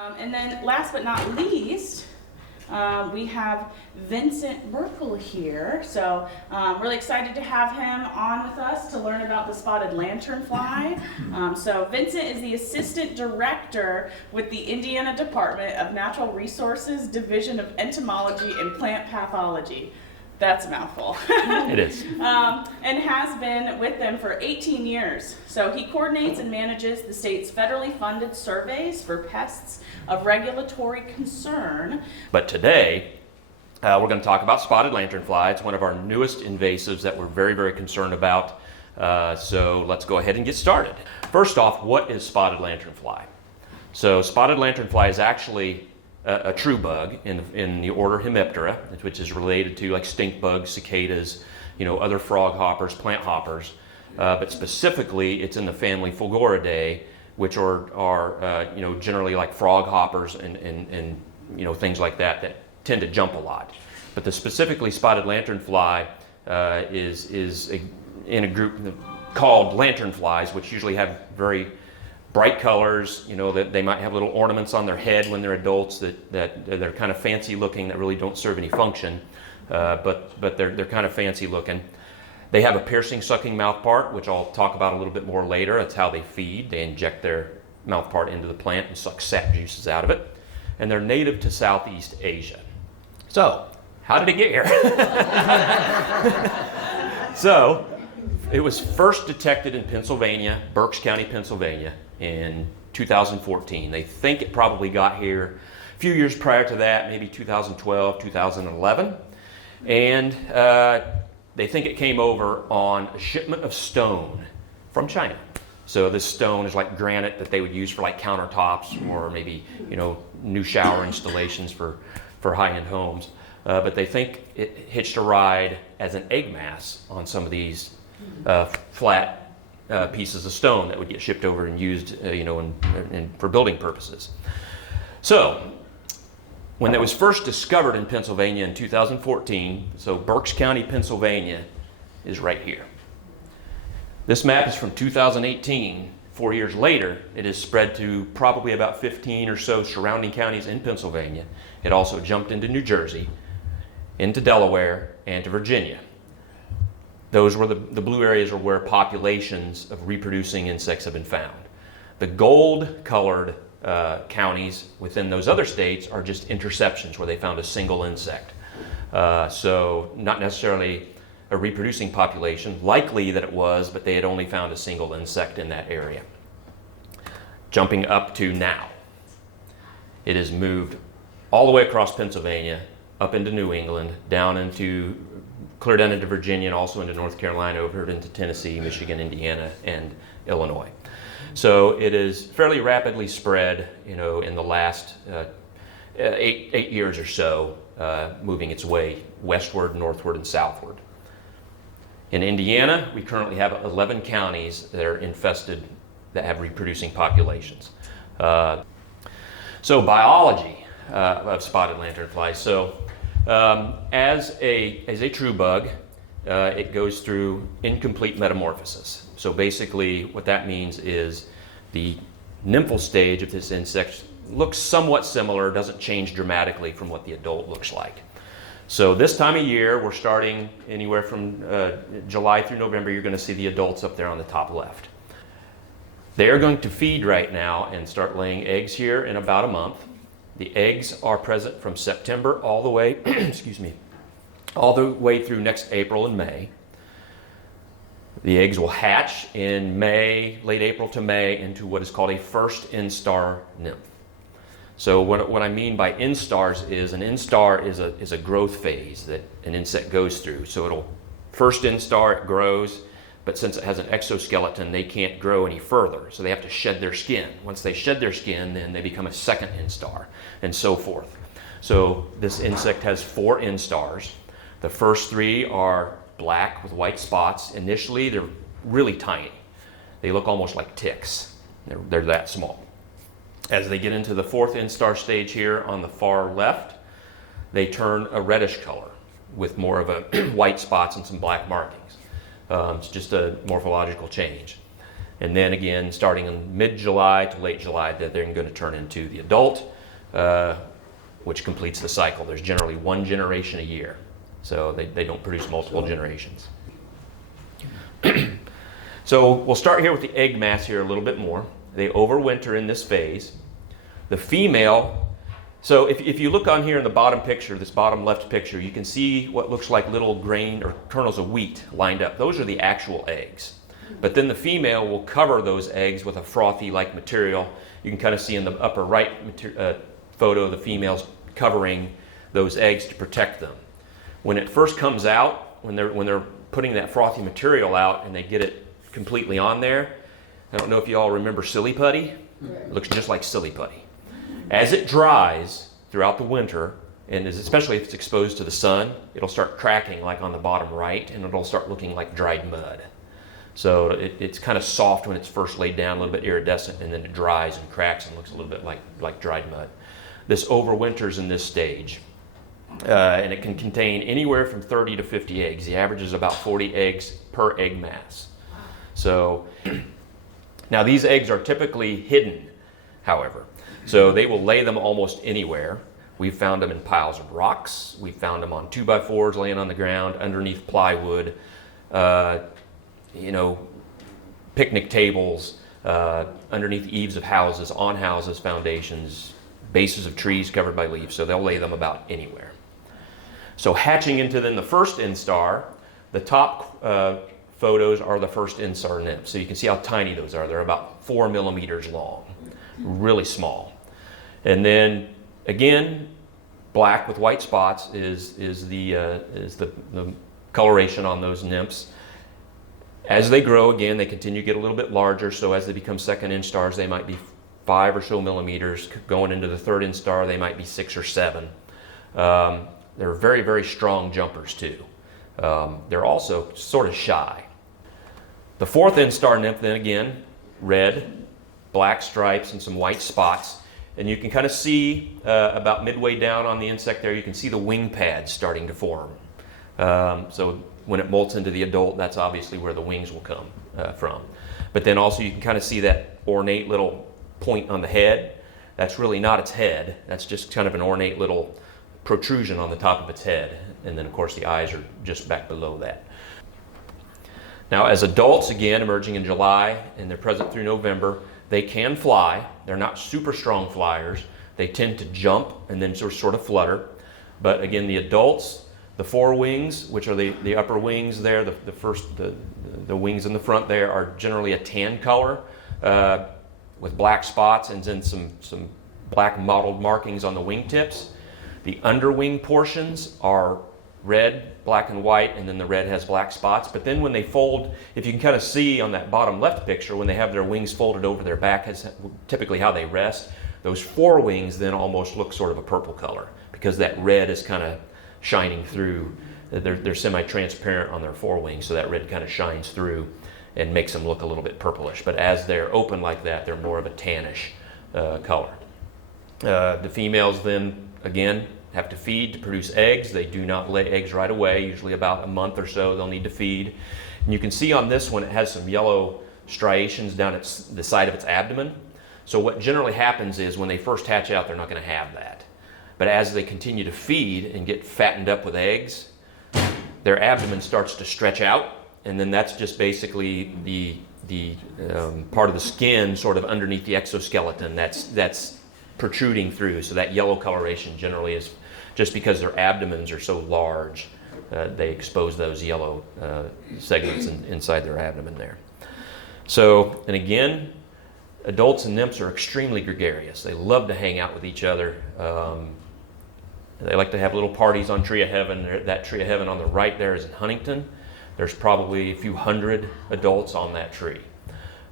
And then last but not least, we have Vincent Burkle here. So really excited to have him on with us to learn about the spotted lanternfly. So Vincent is the Assistant Director with the Indiana Department of Natural Resources Division of Entomology and Plant Pathology. That's a mouthful. It is. And has been with them for 18 years. So he coordinates and manages the state's federally funded surveys for pests of regulatory concern. But today, we're going to talk about spotted lanternfly. It's one of our newest invasives that we're very, very concerned about. So let's go ahead and get started. First off, what is spotted lanternfly? So spotted lanternfly is actually a true bug in the order Hemiptera, which is related to like stink bugs, cicadas, other frog hoppers, plant hoppers. But specifically, it's in the family Fulgoridae, which are generally like frog hoppers and things like that tend to jump a lot. But the specifically spotted lanternfly is in a group called lanternflies, which usually have very bright colors, that they might have little ornaments on their head when they're adults that they're kind of fancy looking, that really don't serve any function, but they're kind of fancy looking. They have a piercing sucking mouth part, which I'll talk about a little bit more later. That's how they feed. They inject their mouth part into the plant and suck sap juices out of it. And they're native to Southeast Asia. So, how did it get here? So, it was first detected in Pennsylvania, Berks County, Pennsylvania, in 2014. They think it probably got here a few years prior to that, maybe 2012, 2011. And they think it came over on a shipment of stone from China. So this stone is like granite that they would use for like countertops or maybe, new shower installations for high-end homes. But they think it hitched a ride as an egg mass on some of these flat pieces of stone that would get shipped over and used, for building purposes. So, when it was first discovered in Pennsylvania in 2014, so Berks County, Pennsylvania is right here. This map is from 2018. 4 years later, it is spread to probably about 15 or so surrounding counties in Pennsylvania. It also jumped into New Jersey, into Delaware, and to Virginia. Those were the blue areas are where populations of reproducing insects have been found. The gold-colored counties within those other states are just interceptions where they found a single insect. So not necessarily a reproducing population, likely that it was, but they had only found a single insect in that area. Jumping up to now, it has moved all the way across Pennsylvania, up into New England, clear down into Virginia and also into North Carolina, over into Tennessee, Michigan, Indiana, and Illinois. So it is fairly rapidly spread, in the last 8 years or so, moving its way westward, northward, and southward. In Indiana, we currently have 11 counties that are infested, that have reproducing populations. So biology of spotted lanternfly. So as a true bug, it goes through incomplete metamorphosis. So basically what that means is the nymphal stage of this insect looks somewhat similar, doesn't change dramatically from what the adult looks like. So this time of year, we're starting anywhere from July through November, you're going to see the adults up there on the top left. They are going to feed right now and start laying eggs here in about a month. The eggs are present from September all the way, all the way through next April and May. The eggs will hatch in May, late April to May, into what is called a first instar nymph. So what I mean by instars is an instar is a growth phase that an insect goes through. So it'll first instar, it grows, but since it has an exoskeleton, they can't grow any further. So they have to shed their skin. Once they shed their skin, then they become a second instar, and so forth. So this insect has 4 instars. The first 3 are black with white spots. Initially, they're really tiny. They look almost like ticks. They're that small. As they get into the 4th instar stage here on the far left, they turn a reddish color with more of a white spots and some black markings. It's just a morphological change. And then again, starting in mid-July to late July, they're going to turn into the adult, which completes the cycle. There's generally one generation a year, so they don't produce multiple generations. So we'll start here with the egg mass here a little bit more. They overwinter in this phase. The female, so if you look on here in the bottom picture, this bottom left picture, you can see what looks like little grain or kernels of wheat lined up. Those are the actual eggs. But then the female will cover those eggs with a frothy-like material. You can kind of see in the upper right photo, the female's covering those eggs to protect them. When it first comes out, when they're putting that frothy material out and they get it completely on there, I don't know if you all remember silly putty. It looks just like silly putty. As it dries throughout the winter, and especially if it's exposed to the sun, it'll start cracking like on the bottom right, and it'll start looking like dried mud. So it's kind of soft when it's first laid down, a little bit iridescent, and then it dries and cracks and looks a little bit like dried mud. This overwinters in this stage, and it can contain anywhere from 30 to 50 eggs. The average is about 40 eggs per egg mass. So now these eggs are typically hidden, however. So they will lay them almost anywhere. We've found them in piles of rocks. We've found them on 2x4s laying on the ground, underneath plywood, picnic tables, underneath eaves of houses, on houses, foundations, bases of trees covered by leaves. So they'll lay them about anywhere. So hatching into then the first instar, the top photos are the first instar nymphs. So you can see how tiny those are. They're about 4 millimeters long, really small. And then again, black with white spots is the coloration on those nymphs. As they grow, again, they continue to get a little bit larger. So as they become second instars, they might be 5 or so millimeters. Going into the third instar, they might be 6 or 7. They're very, very strong jumpers too. They're also sort of shy. The fourth instar nymph, then again, red, black stripes, and some white spots. And you can kind of see about midway down on the insect there, you can see the wing pads starting to form. So when it molts into the adult, that's obviously where the wings will come from. But then also you can kind of see that ornate little point on the head. That's really not its head. That's just kind of an ornate little protrusion on the top of its head. And then of course the eyes are just back below that. Now as adults, again, emerging in July and they're present through November, they can fly. They're not super strong flyers. They tend to jump and then sort of flutter. But again, the adults, the forewings, which are the upper wings there, the wings in the front there are generally a tan color with black spots and then some black mottled markings on the wingtips. The underwing portions are red, black and white, and then the red has black spots. But then when they fold, if you can kind of see on that bottom left picture, when they have their wings folded over their back, is typically how they rest. Those forewings then almost look sort of a purple color because that red is kind of shining through. They're semi-transparent on their forewings, so that red kind of shines through and makes them look a little bit purplish. But as they're open like that, they're more of a tannish color. The females then, again, have to feed to produce eggs. They do not lay eggs right away. Usually about a month or so they'll need to feed. And you can see on this one it has some yellow striations down the side of its abdomen. So what generally happens is when they first hatch out, they're not going to have that. But as they continue to feed and get fattened up with eggs, their abdomen starts to stretch out, and then that's just basically the part of the skin sort of underneath the exoskeleton that's protruding through. So that yellow coloration generally is just because their abdomens are so large, they expose those yellow segments inside their abdomen there. So, and again, adults and nymphs are extremely gregarious. They love to hang out with each other. They like to have little parties on Tree of Heaven. That Tree of Heaven on the right there is in Huntington. There's probably a few hundred adults on that tree.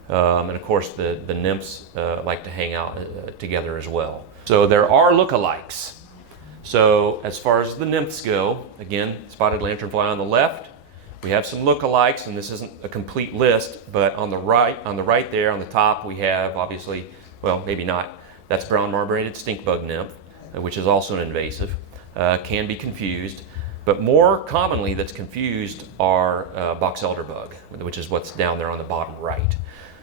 And of course the nymphs like to hang out together as well. So there are lookalikes. So as far as the nymphs go, again, Spotted Lanternfly on the left. We have some lookalikes, and this isn't a complete list, but on the right there, on the top, we have obviously, well, maybe not, that's brown marmorated stinkbug nymph, which is also an invasive, can be confused. But more commonly that's confused are box elder bug, which is what's down there on the bottom right.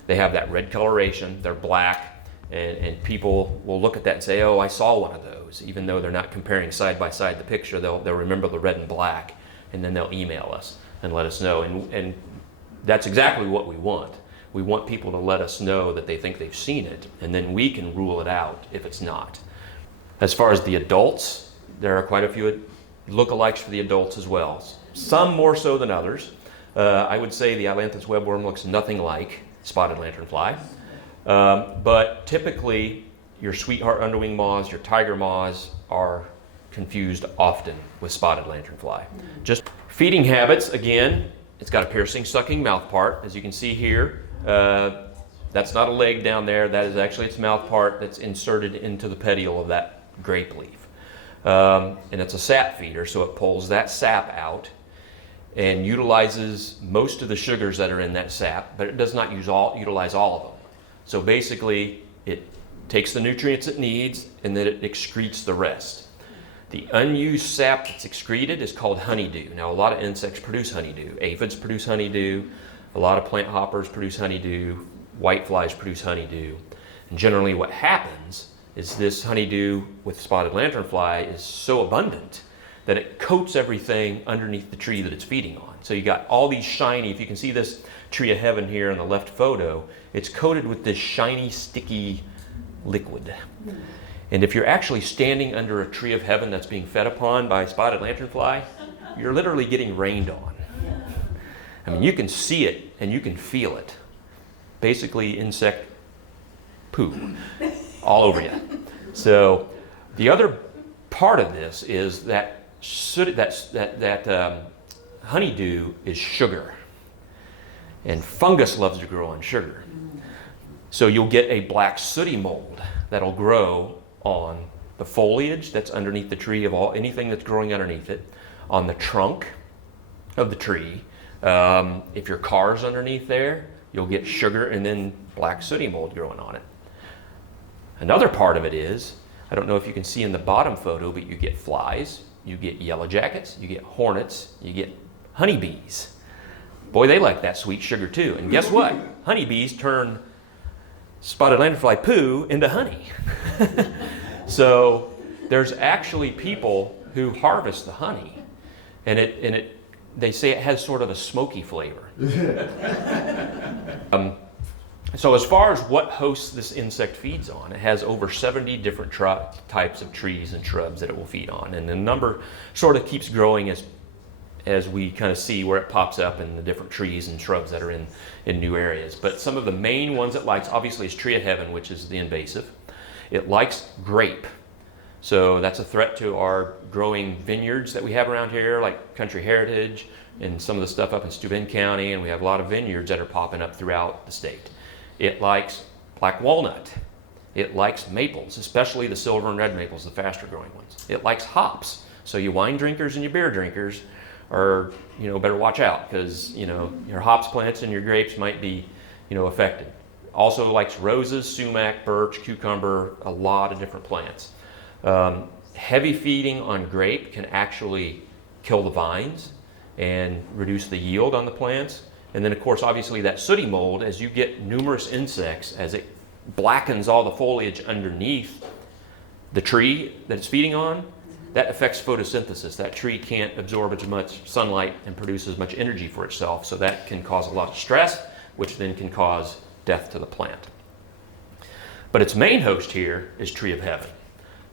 They have that red coloration, they're black, and people will look at that and say, oh, I saw one of those. Even though they're not comparing side by side the picture, they'll remember the red and black, and then they'll email us and let us know. And that's exactly what we want. We want people to let us know that they think they've seen it, and then we can rule it out if it's not. As far as the adults, there are quite a few lookalikes for the adults as well. Some more so than others. I would say the Ailanthus webworm looks nothing like spotted lanternfly. But typically, your sweetheart underwing moths, your tiger moths are confused often with spotted lanternfly. Just feeding habits, again, it's got a piercing, sucking mouth part, as you can see here. That's not a leg down there. That is actually its mouth part that's inserted into the petiole of that grape leaf. And it's a sap feeder, so it pulls that sap out and utilizes most of the sugars that are in that sap, but it does not utilize all of them. So basically, it takes the nutrients it needs and then it excretes the rest. The unused sap that's excreted is called honeydew. Now, a lot of insects produce honeydew. Aphids produce honeydew. A lot of plant hoppers produce honeydew. Whiteflies produce honeydew. And generally what happens is this honeydew with spotted lanternfly is so abundant that it coats everything underneath the tree that it's feeding on. So you got all these shiny, if you can see this tree of heaven here in the left photo, it's coated with this shiny, sticky liquid. And if you're actually standing under a tree of heaven that's being fed upon by spotted lanternfly, you're literally getting rained on. I mean, you can see it and you can feel it. Basically, insect poo all over you. So the other part of this is that honeydew is sugar, and fungus loves to grow on sugar. So you'll get a black sooty mold that'll grow on the foliage that's underneath the tree of anything that's growing underneath it, on the trunk of the tree. If your car's underneath there, you'll get sugar and then black sooty mold growing on it. Another part of it is, I don't know if you can see in the bottom photo, but you get flies, you get yellow jackets, you get hornets, you get honeybees. Boy, they like that sweet sugar too. And guess what? Honeybees turn spotted lanternfly poo into honey. So there's actually people who harvest the honey, and they say it has sort of a smoky flavor. So as far as what hosts this insect feeds on, it has over 70 different types of trees and shrubs that it will feed on. And the number sort of keeps growing as we kind of see where it pops up in the different trees and shrubs that are in new areas. But some of the main ones it likes, obviously, is tree of heaven, which is the invasive. It likes grape. So that's a threat to our growing vineyards that we have around here, like Country Heritage and some of the stuff up in Steuben County, and we have a lot of vineyards that are popping up throughout the state. It likes black walnut. It likes maples, especially the silver and red maples, the faster growing ones. It likes hops. So you wine drinkers and you beer drinkers are, better watch out, because, your hops plants and your grapes might be, affected. Also likes roses, sumac, birch, cucumber, a lot of different plants. Heavy feeding on grape can actually kill the vines and reduce the yield on the plants. And then, of course, obviously that sooty mold, as you get numerous insects, as it blackens all the foliage underneath the tree that it's feeding on, that affects photosynthesis. That tree can't absorb as much sunlight and produce as much energy for itself, so that can cause a lot of stress, which then can cause death to the plant. But its main host here is tree of heaven.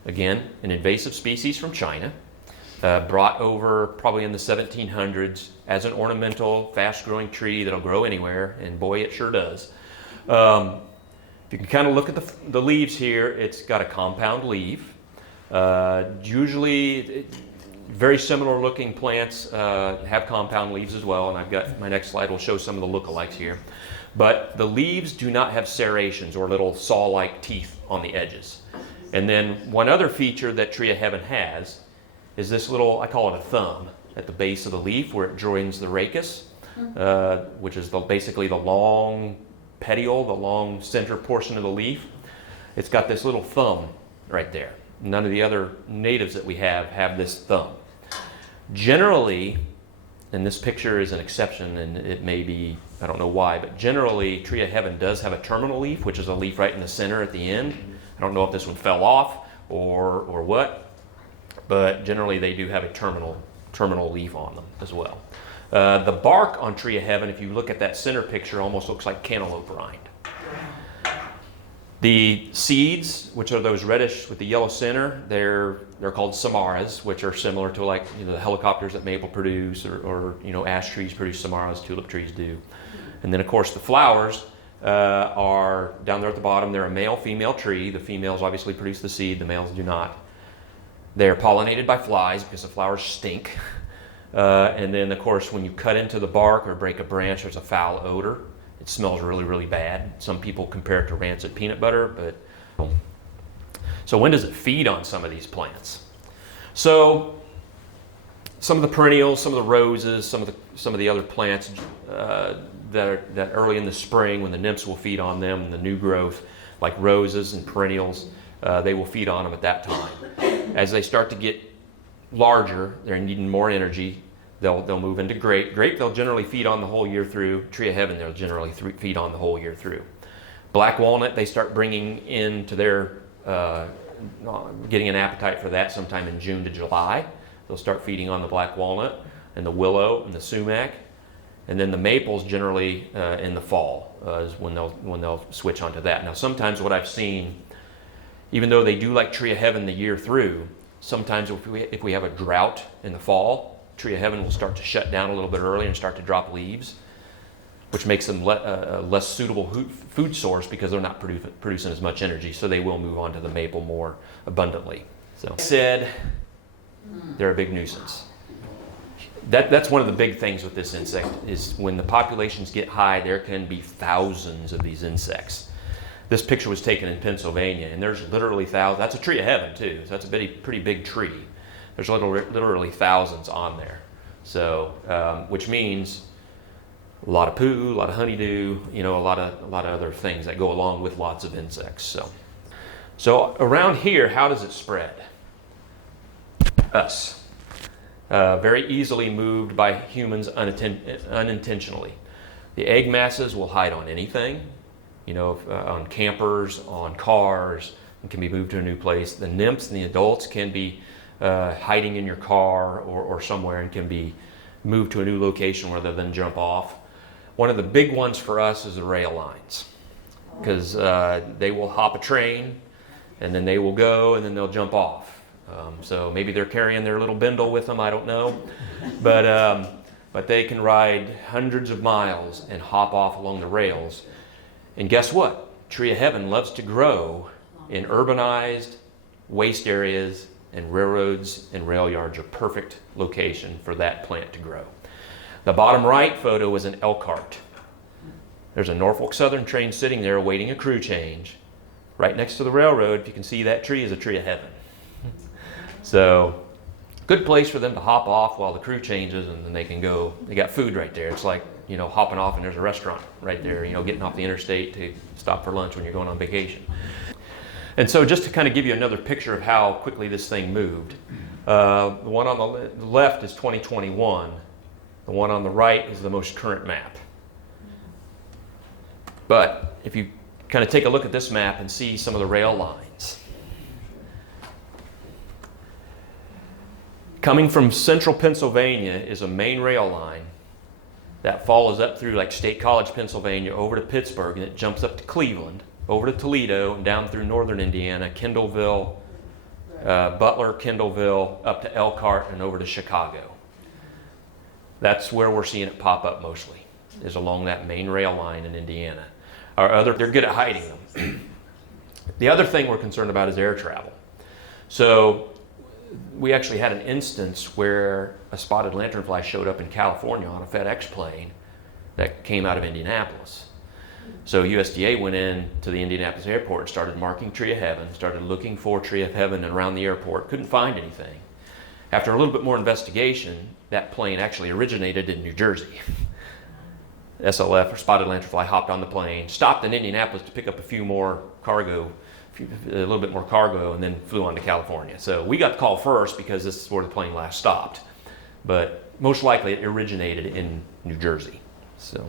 Again, an invasive species from China, brought over probably in the 1700s as an ornamental, fast-growing tree that'll grow anywhere, and boy, it sure does. If you can kind of look at the leaves here, it's got a compound leaf. Usually, very similar-looking plants have compound leaves as well, and I've got my next slide will show some of the lookalikes here. But the leaves do not have serrations or little saw-like teeth on the edges. And then one other feature that tree of heaven has is this little, I call it a thumb, at the base of the leaf where it joins the rachis, which is basically the long petiole, the long center portion of the leaf. It's got this little thumb right there. None of the other natives that we have this thumb. Generally, and this picture is an exception, and it may be, I don't know why, but generally Tree of Heaven does have a terminal leaf, which is a leaf right in the center at the end. I don't know if this one fell off or what, but generally they do have a terminal leaf on them as well. The bark on Tree of Heaven, if you look at that center picture, almost looks like cantaloupe rind. The seeds, which are those reddish with the yellow center, they're called samaras, which are similar to like the helicopters that maple produce, or ash trees produce samaras, tulip trees do. And then of course the flowers are down there at the bottom. They're a male-female tree. The females obviously produce the seed, the males do not. They're pollinated by flies because the flowers stink. And then of course when you cut into the bark or break a branch, there's a foul odor. It smells really, really bad. Some people compare it to rancid peanut butter, but so when does it feed on some of these plants? So some of the perennials, some of the roses, some of the other plants that early in the spring when the nymphs will feed on them, and the new growth like roses and perennials, they will feed on them at that time. As they start to get larger, they're needing more energy. They'll move into grape. Grape, they'll generally feed on the whole year through. Tree of Heaven, they'll generally feed on the whole year through. Black walnut, they start bringing into their, getting an appetite for that sometime in June to July. They'll start feeding on the black walnut and the willow and the sumac. And then the maples generally in the fall is when they'll switch onto that. Now sometimes what I've seen, even though they do like Tree of Heaven the year through, sometimes if we have a drought in the fall, Tree of Heaven will start to shut down a little bit earlier and start to drop leaves, which makes them a less suitable food source because they're not producing as much energy, so they will move on to the maple more abundantly. So said, they're a big nuisance. That's one of the big things with this insect is when the populations get high, there can be thousands of these insects. This picture was taken in Pennsylvania, and there's literally thousands. That's a Tree of Heaven too, so that's a pretty big tree. There's literally thousands on there. So, which means a lot of poo, a lot of honeydew, a lot of other things that go along with lots of insects. So around here, how does it spread? Us. Very easily moved by humans unintentionally. The egg masses will hide on anything, on campers, on cars, and can be moved to a new place. The nymphs and the adults can be hiding in your car or somewhere and can be moved to a new location where they'll then jump off. One of the big ones for us is the rail lines, because they will hop a train and then they will go and then they'll jump off. So maybe they're carrying their little bindle with them, I don't know. But they can ride hundreds of miles and hop off along the rails. And guess what? Tree of Heaven loves to grow in urbanized waste areas, and railroads and rail yards are perfect location for that plant to grow. The bottom right photo is an Elkhart. There's a Norfolk Southern train sitting there awaiting a crew change. Right next to the railroad, if you can see that tree, is a Tree of Heaven. So, good place for them to hop off while the crew changes, and then they can go. They got food right there. It's like, hopping off and there's a restaurant right there, getting off the interstate to stop for lunch when you're going on vacation. And so just to kind of give you another picture of how quickly this thing moved, the one on the left is 2021. The one on the right is the most current map. But if you kind of take a look at this map and see some of the rail lines. Coming from central Pennsylvania is a main rail line that follows up through like State College, Pennsylvania, over to Pittsburgh, and it jumps up to Cleveland, over to Toledo, and down through northern Indiana, Kendallville, Butler, Kendallville, up to Elkhart, and over to Chicago. That's where we're seeing it pop up mostly, is along that main rail line in Indiana. They're good at hiding them. The other thing we're concerned about is air travel. So we actually had an instance where a spotted lanternfly showed up in California on a FedEx plane that came out of Indianapolis. So USDA went in to the Indianapolis airport and started marking Tree of Heaven, started looking for Tree of Heaven around the airport, couldn't find anything. After a little bit more investigation, that plane actually originated in New Jersey. SLF, or Spotted Lanternfly, hopped on the plane, stopped in Indianapolis to pick up a little bit more cargo, and then flew on to California. So we got the call first because this is where the plane last stopped. But most likely it originated in New Jersey. So,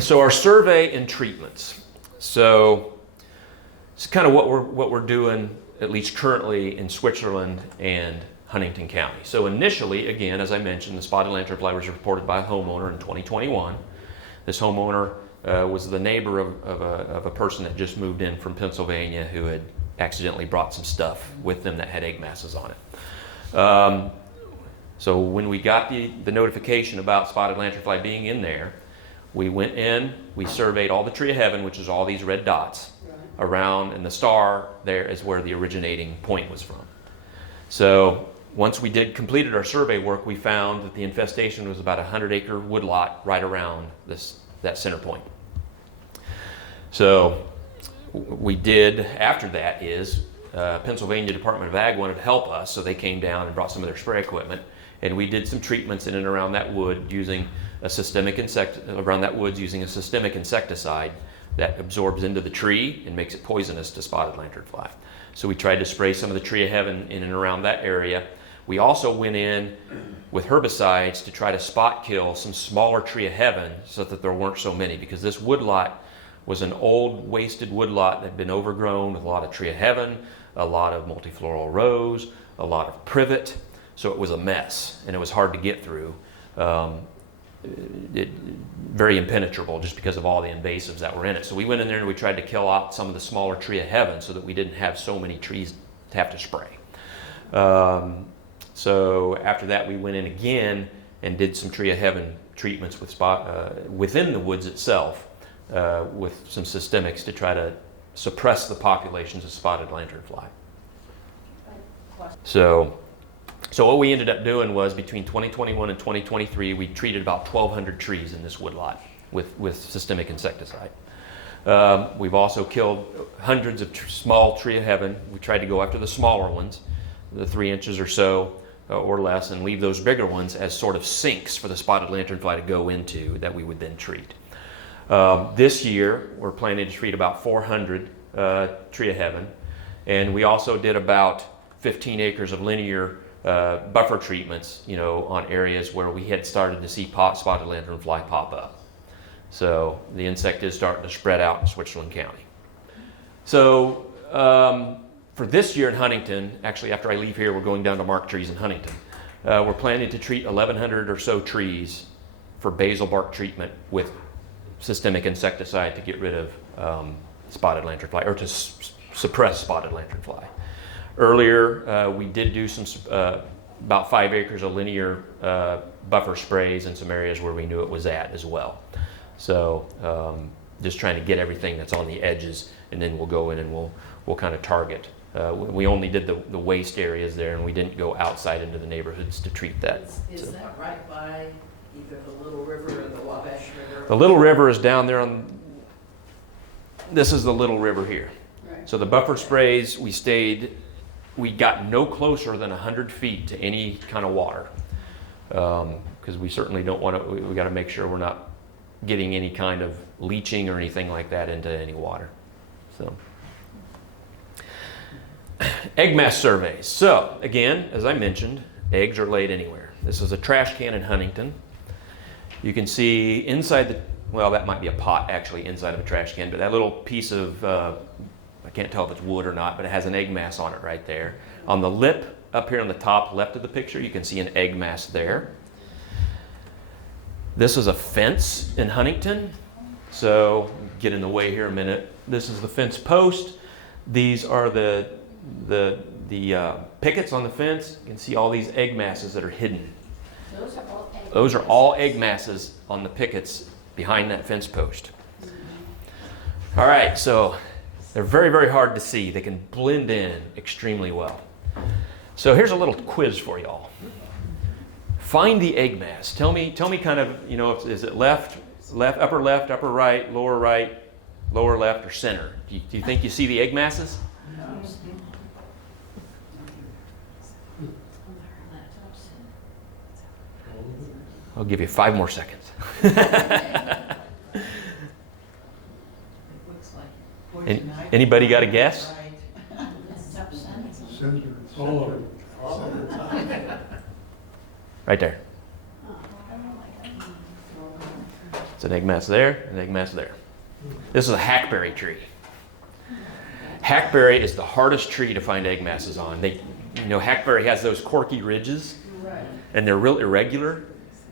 so our survey and treatments. So it's kind of what we're doing, at least currently, in Switzerland and Huntington County. So initially, again, as I mentioned, the spotted lanternfly was reported by a homeowner in 2021. This homeowner was the neighbor of a person that just moved in from Pennsylvania who had accidentally brought some stuff with them that had egg masses on it. So when we got the notification about spotted lanternfly being in there, we went in, we surveyed all the tree of heaven, which is all these red dots around, and the star there is where the originating point was from. So once we completed our survey work, we found that the infestation was about a 100-acre woodlot right around that center point. So we did, after that is, Pennsylvania Department of Ag wanted to help us, so they came down and brought some of their spray equipment, and we did some treatments in and around that wood using a systemic insecticide that absorbs into the tree and makes it poisonous to spotted lanternfly. So we tried to spray some of the tree of heaven in and around that area. We also went in with herbicides to try to spot kill some smaller tree of heaven so that there weren't so many, because this woodlot was an old wasted woodlot that had been overgrown with a lot of tree of heaven, a lot of multifloral rose, a lot of privet. So it was a mess and it was hard to get through. Very impenetrable just because of all the invasives that were in it. So we went in there and we tried to kill out some of the smaller tree of heaven so that we didn't have so many trees to have to spray. So after that we went in again and did some tree of heaven treatments with within the woods itself with some systemics to try to suppress the populations of spotted lanternfly. So what we ended up doing was between 2021 and 2023, we treated about 1,200 trees in this woodlot with systemic insecticide. We've also killed hundreds of small tree of heaven. We tried to go after the smaller ones, the 3 inches or so or less, and leave those bigger ones as sort of sinks for the spotted lanternfly to go into that we would then treat. This year, we're planning to treat about 400 tree of heaven, and we also did about 15 acres of linear buffer treatments, on areas where we had started to see spotted lanternfly pop up. So the insect is starting to spread out in Switzerland County. So for this year in Huntington, actually after I leave here, we're going down to mark trees in Huntington. We're planning to treat 1,100 or so trees for basal bark treatment with systemic insecticide to get rid of spotted lanternfly, or to suppress spotted lanternfly. Earlier, we did do some about 5 acres of linear buffer sprays in some areas where we knew it was at as well. So just trying to get everything that's on the edges, and then we'll go in and we'll kind of target. We only did the waste areas there, and we didn't go outside into the neighborhoods to treat that. Is that right by either the Little River or the Wabash River? The Little River is down there this is the Little River here. Right. So the buffer sprays, we got no closer than 100 feet to any kind of water, because we certainly don't want to, we got to make sure we're not getting any kind of leaching or anything like that into any water. So, egg mass surveys. So again, as I mentioned, eggs are laid anywhere. This is a trash can in Huntington. You can see inside that might be a pot actually inside of a trash can, but that little piece of I can't tell if it's wood or not, but it has an egg mass on it right there. On the lip, up here on the top left of the picture, you can see an egg mass there. This is a fence in Huntington. So, get in the way here a minute. This is the fence post. These are the pickets on the fence. You can see all these egg masses that are hidden. Those are all egg masses on the pickets behind that fence post. All right, so they're very, very hard to see. They can blend in extremely well. So here's a little quiz for y'all. Find the egg mass. Tell me kind of, is it left, upper right, lower left, or center? Do you think you see the egg masses? No. I'll give you 5 more seconds. Anybody got a guess? Right there. It's an egg mass there, an egg mass there. This is a hackberry tree. Hackberry is the hardest tree to find egg masses on. Hackberry has those corky ridges, and they're real irregular,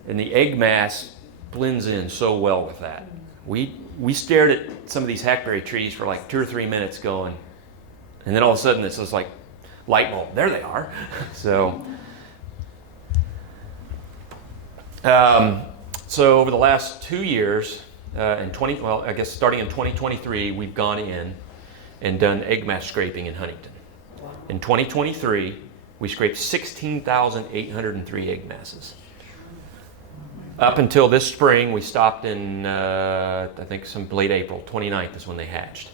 and the egg mass blends in so well with that. We stared at some of these hackberry trees for like 2 or 3 minutes going, and then all of a sudden it's just like light bulb. There they are. So over the last 2 years, starting in 2023, we've gone in and done egg mass scraping in Huntington. In 2023, we scraped 16,803 egg masses. Up until this spring, we stopped in, I think some late April, 29th is when they hatched.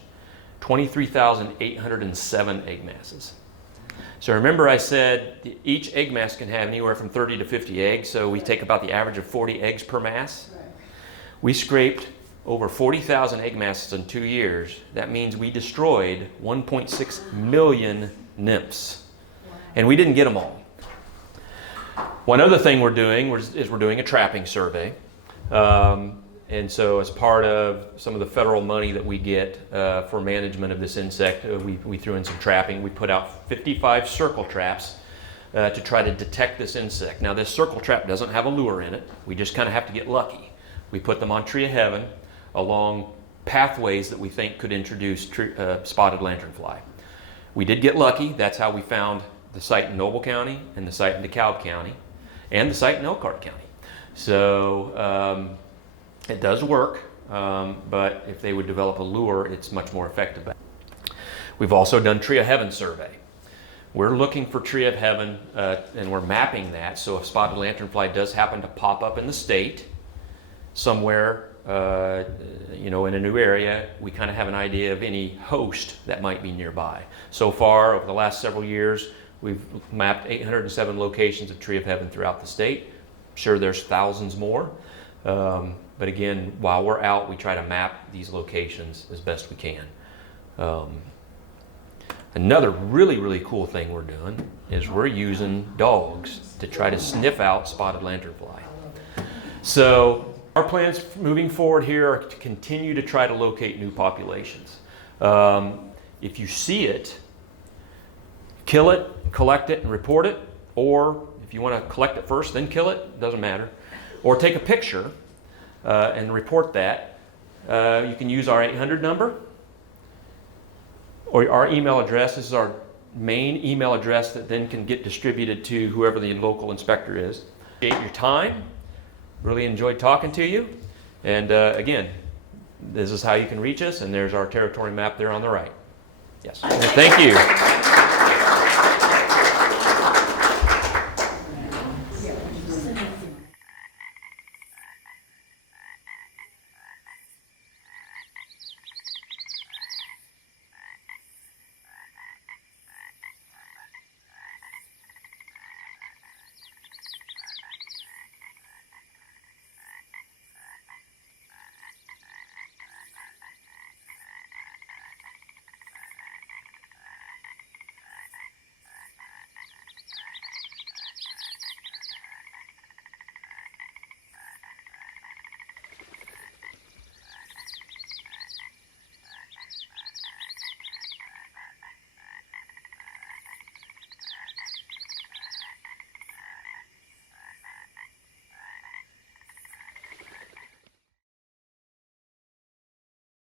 23,807 egg masses. So remember I said each egg mass can have anywhere from 30 to 50 eggs, so we take about the average of 40 eggs per mass. We scraped over 40,000 egg masses in 2 years. That means we destroyed 1.6 million nymphs. And we didn't get them all. One other thing we're doing is we're doing a trapping survey. And so as part of some of the federal money that we get for management of this insect, we threw in some trapping. We put out 55 circle traps to try to detect this insect. Now this circle trap doesn't have a lure in it. We just kind of have to get lucky. We put them on Tree of Heaven along pathways that we think could introduce spotted lanternfly. We did get lucky. That's how we found the site in Noble County and the site in DeKalb County and the site in Elkhart County. So it does work, but if they would develop a lure, it's much more effective. We've also done Tree of Heaven survey. We're looking for Tree of Heaven, and we're mapping that. So if spotted lanternfly does happen to pop up in the state somewhere, in a new area, we kind of have an idea of any host that might be nearby. So far, over the last several years, we've mapped 807 locations of Tree of Heaven throughout the state. I'm sure there's thousands more. But again, while we're out, we try to map these locations as best we can. Another really, really cool thing we're doing is we're using dogs to try to sniff out spotted lanternfly. So our plans moving forward here are to continue to try to locate new populations. If you see it, kill it, collect it, and report it. Or if you want to collect it first, then kill it, doesn't matter. Or take a picture and report that. You can use our 800 number or our email address. This is our main email address that then can get distributed to whoever the local inspector is. Appreciate your time. Really enjoyed talking to you. And again, this is how you can reach us, and there's our territory map there on the right. Yes. Thank you.